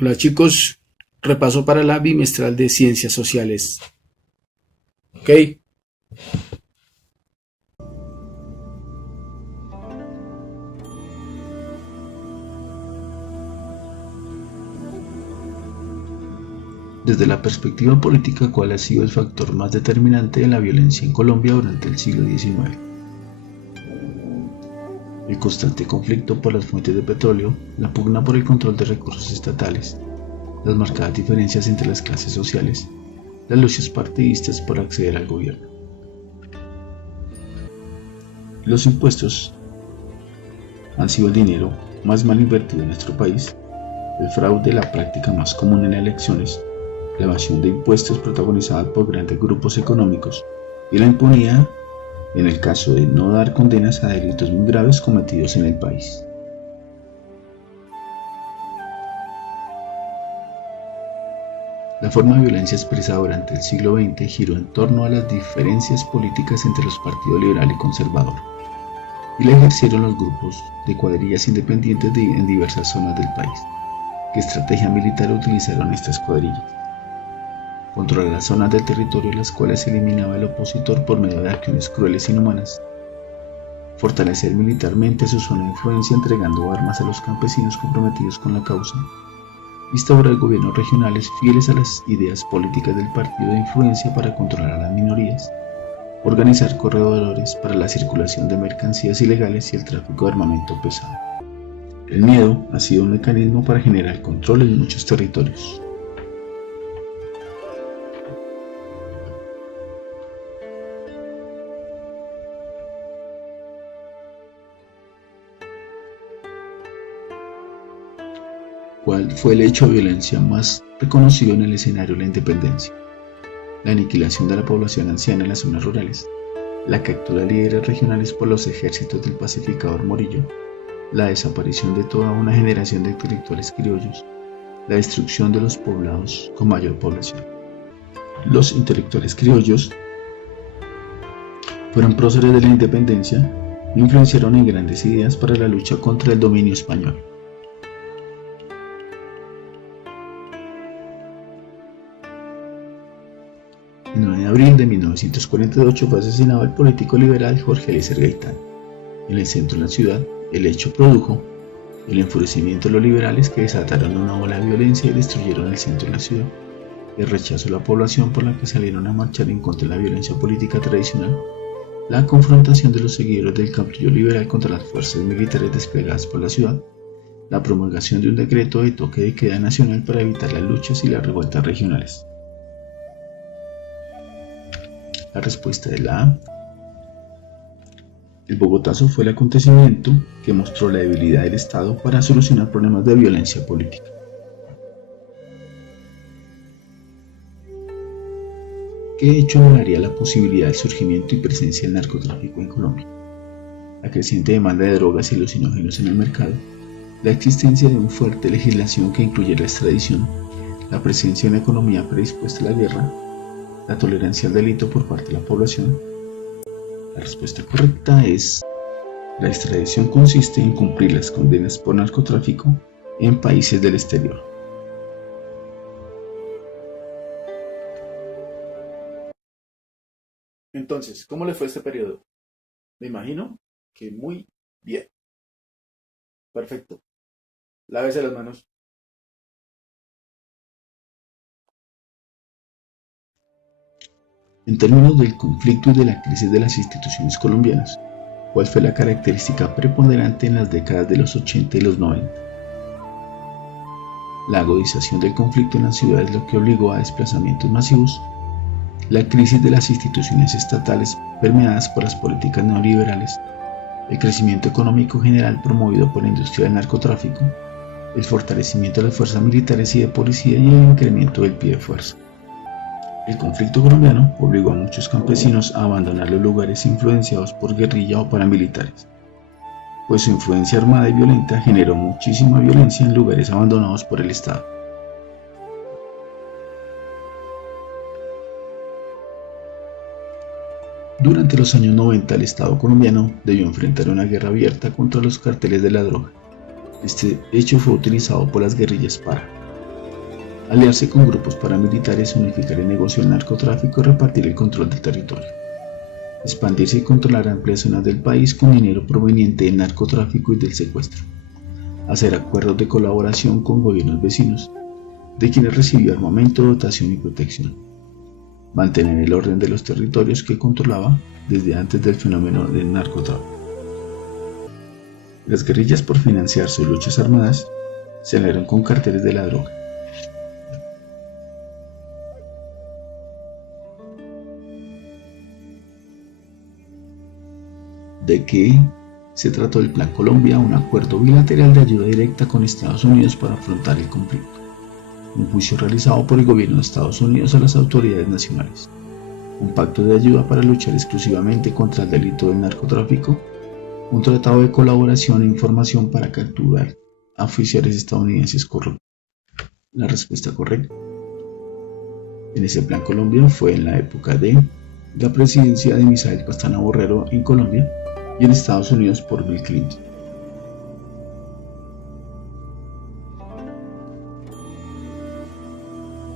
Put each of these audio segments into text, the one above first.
Hola chicos, repaso para la bimestral de Ciencias Sociales. ¿Ok? Desde la perspectiva política, ¿cuál ha sido el factor más determinante de la violencia en Colombia durante el siglo XIX? El constante conflicto por las fuentes de petróleo, la pugna por el control de recursos estatales, las marcadas diferencias entre las clases sociales, las luchas partidistas por acceder al gobierno. Los impuestos han sido el dinero más mal invertido en nuestro país, el fraude la práctica más común en elecciones, la evasión de impuestos protagonizada por grandes grupos económicos y la impunidad en el caso de no dar condenas a delitos muy graves cometidos en el país. La forma de violencia expresada durante el siglo XX giró en torno a las diferencias políticas entre los partidos liberal y conservador, y la ejercieron los grupos de cuadrillas independientes en diversas zonas del país. ¿Qué estrategia militar utilizaron estas cuadrillas? Controlar las zonas del territorio en las cuales se eliminaba el opositor por medio de acciones crueles e inhumanas, fortalecer militarmente su zona de influencia entregando armas a los campesinos comprometidos con la causa, instaurar gobiernos regionales fieles a las ideas políticas del partido de influencia para controlar a las minorías, organizar corredores para la circulación de mercancías ilegales y el tráfico de armamento pesado. El miedo ha sido un mecanismo para generar control en muchos territorios. ¿Cuál fue el hecho de violencia más reconocido en el escenario de la independencia? La aniquilación de la población anciana en las zonas rurales, la captura de líderes regionales por los ejércitos del pacificador Morillo, la desaparición de toda una generación de intelectuales criollos, la destrucción de los poblados con mayor población. Los intelectuales criollos fueron próceres de la independencia e influenciaron en grandes ideas para la lucha contra el dominio español. El 9 de abril de 1948 fue asesinado el político liberal Jorge Eliezer Gaitán. En el centro de la ciudad, el hecho produjo el enfurecimiento de los liberales que desataron una ola de violencia y destruyeron el centro de la ciudad. El rechazo de la población por la que salieron a marchar en contra de la violencia política tradicional, la confrontación de los seguidores del caudillo liberal contra las fuerzas militares desplegadas por la ciudad, la promulgación de un decreto de toque de queda nacional para evitar las luchas y las revueltas regionales. La respuesta es la A. El Bogotazo fue el acontecimiento que mostró la debilidad del Estado para solucionar problemas de violencia política. ¿Qué hecho anularía la posibilidad del surgimiento y presencia del narcotráfico en Colombia? La creciente demanda de drogas y alucinógenos en el mercado, la existencia de una fuerte legislación que incluye la extradición, la presencia de una economía predispuesta a la guerra, la tolerancia al delito por parte de la población. La respuesta correcta es: la extradición consiste en cumplir las condenas por narcotráfico en países del exterior. Entonces, ¿cómo le fue este periodo? Me imagino que muy bien. Perfecto. Lávese las manos. En términos del conflicto y de la crisis de las instituciones colombianas, ¿cuál fue la característica preponderante en las décadas de los 80 y los 90? La agudización del conflicto en las ciudades, lo que obligó a desplazamientos masivos, la crisis de las instituciones estatales permeadas por las políticas neoliberales, el crecimiento económico general promovido por la industria del narcotráfico, el fortalecimiento de las fuerzas militares y de policía y el incremento del pie de fuerza. El conflicto colombiano obligó a muchos campesinos a abandonar los lugares influenciados por guerrilla o paramilitares, pues su influencia armada y violenta generó muchísima violencia en lugares abandonados por el Estado. Durante los años 90, el Estado colombiano debió enfrentar una guerra abierta contra los carteles de la droga. Este hecho fue utilizado por las guerrillas FARC aliarse con grupos paramilitares, unificar el negocio del narcotráfico y repartir el control del territorio, expandirse y controlar amplias zonas del país con dinero proveniente del narcotráfico y del secuestro, hacer acuerdos de colaboración con gobiernos vecinos, de quienes recibió armamento, dotación y protección, mantener el orden de los territorios que controlaba desde antes del fenómeno del narcotráfico. Las guerrillas, por financiar sus luchas armadas, se aliaron con cárteles de la droga. ¿De qué se trató el Plan Colombia? Un acuerdo bilateral de ayuda directa con Estados Unidos para afrontar el conflicto. Un juicio realizado por el gobierno de Estados Unidos a las autoridades nacionales. Un pacto de ayuda para luchar exclusivamente contra el delito del narcotráfico. Un tratado de colaboración e información para capturar a oficiales estadounidenses corruptos. La respuesta correcta en ese Plan Colombia fue en la época de la presidencia de Misael Pastrana Borrero en Colombia y en Estados Unidos por Bill Clinton.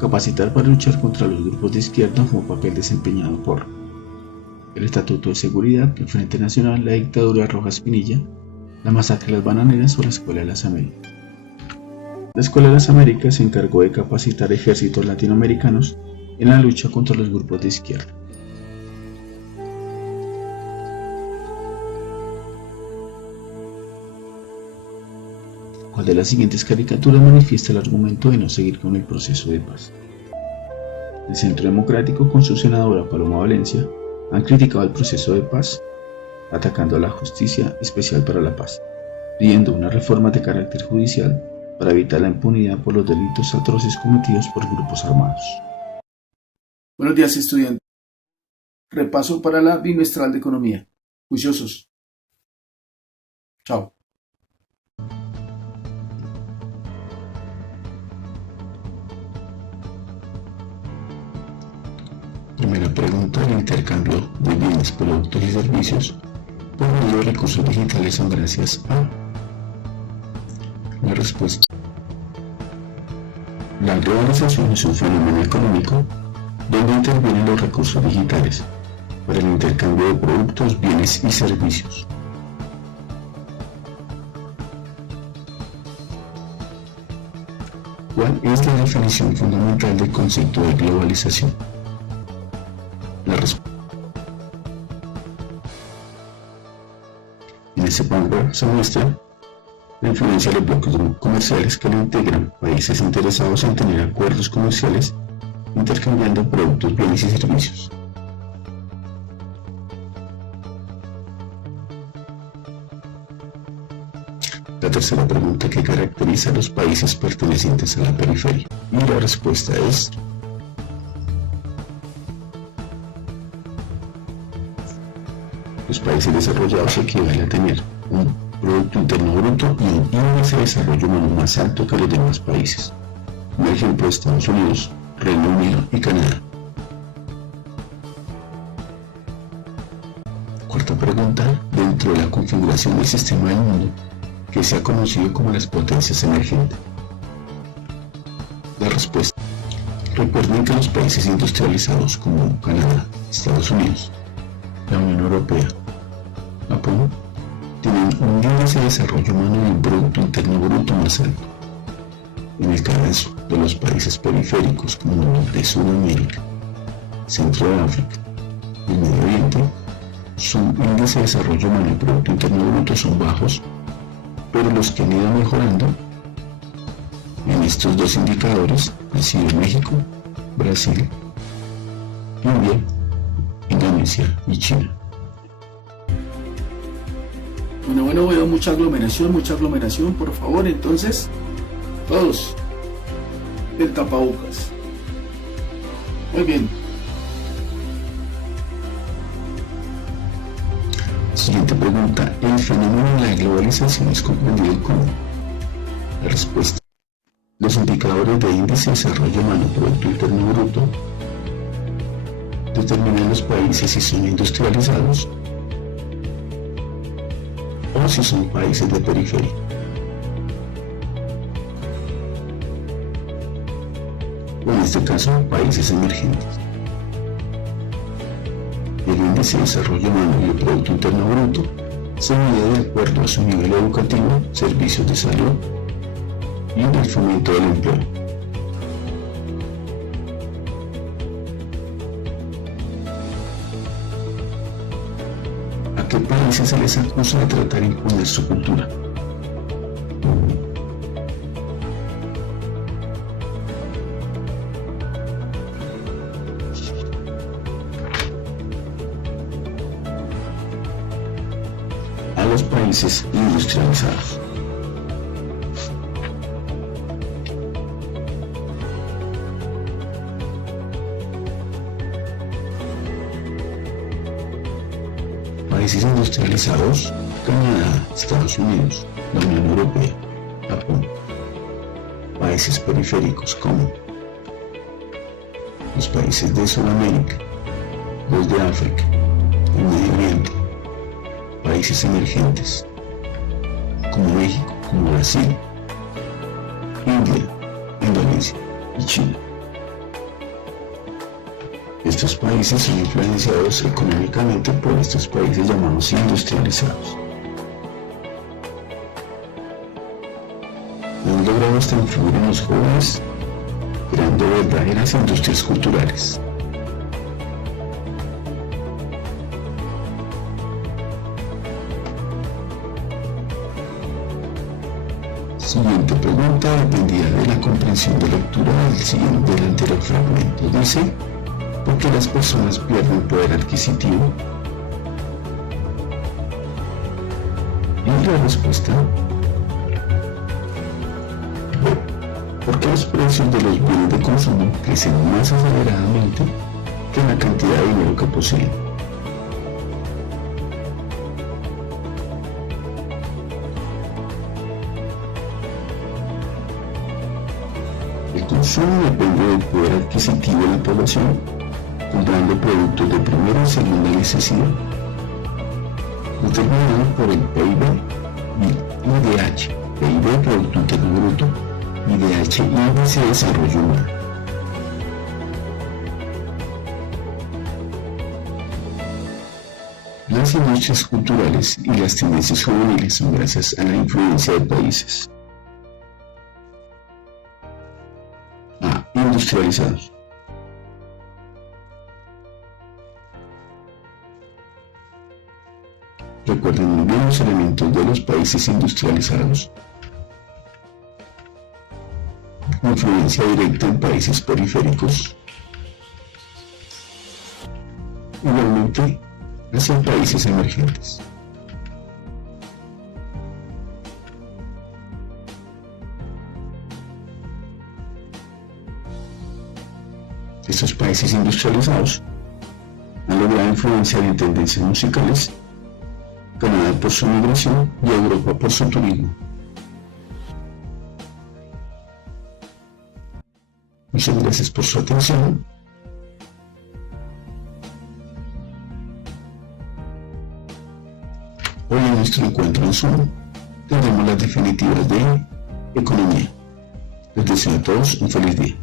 Capacitar para luchar contra los grupos de izquierda fue un papel desempeñado por el Estatuto de Seguridad, el Frente Nacional, la dictadura de Rojas Pinilla, la masacre de las Bananeras o la Escuela de las Américas. La Escuela de las Américas se encargó de capacitar ejércitos latinoamericanos en la lucha contra los grupos de izquierda. ¿Cuál de las siguientes caricaturas manifiesta el argumento de no seguir con el proceso de paz? El Centro Democrático, con su senadora Paloma Valencia, han criticado el proceso de paz, atacando a la Justicia Especial para la Paz, pidiendo una reforma de carácter judicial para evitar la impunidad por los delitos atroces cometidos por grupos armados. Buenos días, estudiantes. Repaso para la bimestral de economía. Juiciosos. Chao. Primera pregunta: el intercambio de bienes, productos y servicios por medio de recursos digitales son gracias a. La respuesta: la globalización es un fenómeno económico donde intervienen los recursos digitales para el intercambio de productos, bienes y servicios. ¿Cuál es la definición fundamental del concepto de globalización? La respuesta: en ese párrafo se muestra la influencia de los bloques comerciales que lo integran, países interesados en tener acuerdos comerciales intercambiando productos, bienes y servicios. La tercera pregunta: ¿qué caracteriza a los países pertenecientes a la periferia? Y la respuesta es: los países desarrollados equivalen a tener un Producto Interno Bruto y un índice de desarrollo humano más alto que los demás países. Como ejemplo, Estados Unidos, Reino Unido y Canadá. Cuarta pregunta: dentro de la configuración del sistema del mundo, que se ha conocido como las potencias emergentes. La respuesta: recuerden que los países industrializados como Canadá, Estados Unidos, la Unión Europea, Japón, tienen un índice de desarrollo humano y un Producto Interno Bruto más alto. En el caso de los países periféricos como Norte y Sudamérica, Centro de África y el Medio Oriente, su índice de desarrollo humano y Producto Interno Bruto son bajos, pero los que han ido mejorando en estos dos indicadores han sido México, Brasil, India, Indonesia y China. Bueno, veo mucha aglomeración, por favor, entonces, todos, el tapabocas. Muy bien. Siguiente pregunta: ¿el fenómeno de la globalización es comprendido como? La respuesta: los indicadores de índice de desarrollo humano, Producto Interno Bruto, determinan los países si son industrializados o si son países de periferia. o en este caso países emergentes. El índice de desarrollo humano y el Producto Interno Bruto se mide de acuerdo a su nivel educativo, servicios de salud y el fomento del empleo. ¿A qué países se les acusa de tratar de imponer su cultura? A los países industrializados. Países industrializados: Canadá, Estados Unidos, la Unión Europea, Japón. Países periféricos como los países de Sudamérica, los de África, el Medio Oriente. Países emergentes como México, como Brasil, India, Indonesia y China. Estos países son influenciados económicamente por estos países llamados industrializados. Han logrado hasta influir en los jóvenes, creando verdaderas industrias culturales. Siguiente pregunta dependía de la comprensión de lectura del anterior fragmento. Dice: ¿por qué las personas pierden poder adquisitivo? Y la respuesta: porque los precios de los bienes de consumo crecen más aceleradamente que la cantidad de dinero que poseen. El consumo depende del poder adquisitivo de la población, comprando productos de primera y segunda necesidad, determinado por el PIB y IDH, PIB, Producto Interno Bruto, IDH, Índice de Desarrollo Humano. Las industrias culturales y las tendencias juveniles son gracias a la influencia de países industrializados. Recuerden muy bien los elementos de los países industrializados. Influencia directa en países periféricos. Igualmente hacia países emergentes. Estos países industrializados han logrado influenciar en tendencias musicales, Canadá por su migración y Europa por su turismo. Muchas gracias por su atención. Hoy en nuestro encuentro en Zoom tendremos las definitivas de economía. Les deseo a todos un feliz día.